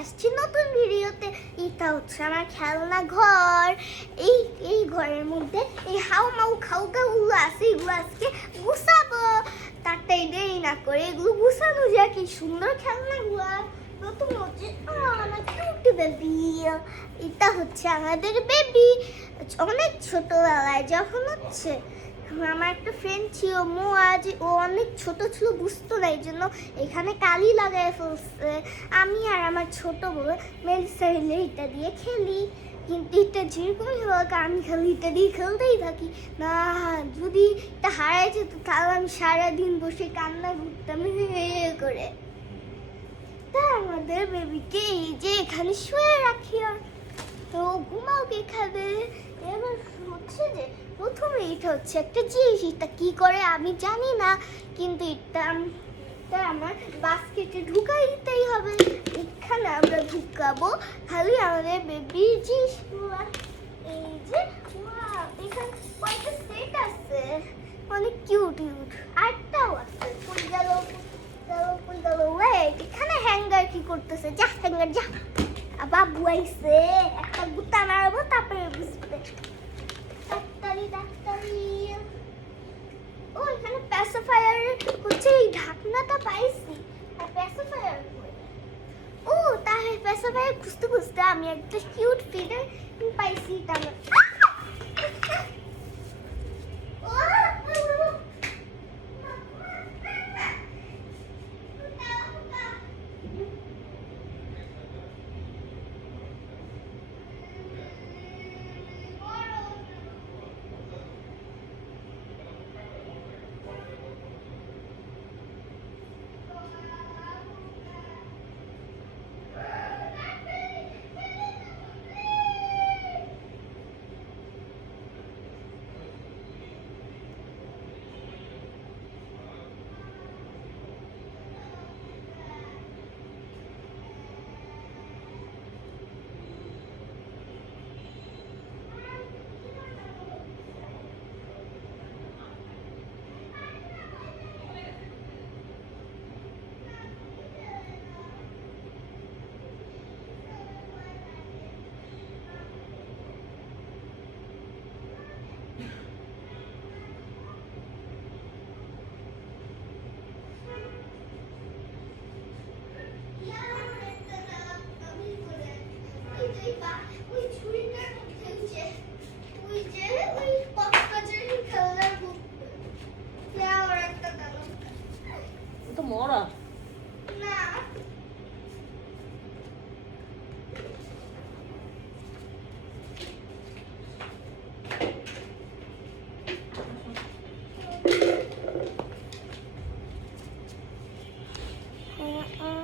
আসছি নতুন ভিডিওতে। এটা হচ্ছে আমার খেলনা ঘর। এই ঘরের মধ্যে এই হাউ মাউ খাউ খাউগুলো আছে, এগুলো আজকে গুছাবো। তাড়াতাড়ি দেরি না করে এগুলো গুছানো যায়। কি সুন্দর খেলনাগুলো। প্রথম হচ্ছে আমার কিউট বেবি। এটা হচ্ছে আমাদের বেবি। অনেক ছোটবেলায় যখন হচ্ছে আমার একটা ফ্রেন্ড ছিল মুআজ, ও অনেক ছোট ছিল, বুঝতো না, এই জন্য এখানে কালি লাগাই ফেলছে। আমি আর আমার ছোট বউ মেলিসা হইলে এটা দিয়ে খেলি, কিন্তু এটা যেরকমই হোক আমি খালি এটা দিয়ে খেলতেই থাকি। না যদি এটা হারাই যেত তাহলে আমি সারাদিন বসে কান্না করতাম করে। তা আমাদের বেবিকে এই যে এখানে শুয়ে রাখি, তো ঘুমাও কে খাবে। এবার হচ্ছে যে প্রথমে এটা হচ্ছে একটা জিনিস, এটা কি করে আমি জানি না, কিন্তু এটা আমার বাস্কেটে ঢুকাই দিতেই হবে। এখানে আমরা ঢুকাবো খালি আমাদের বেবির জিনিসগুলো। এই যে এখানে কয়েকটা সেট আছে, অনেক কিউট কিউট। আরটাও আছে। ফুল গেল ওয়েট, এখানে হ্যাঙ্গার কি করতেছে? যা হ্যাঙ্গার যা। বাবু আইছে, একটা গুতা মারবো তারপরে বুঝবে। ডাক্তারি ও এখানে প্যাসিফায়ার হচ্ছে, এই ঢাকনাটা পাইছি। আর প্যাসিফায়ার ও তাহলে প্যাসিফায়ার খুঁজতে খুঁজতে আমি একটা কিউট ফিগার পাইছি। তাহলে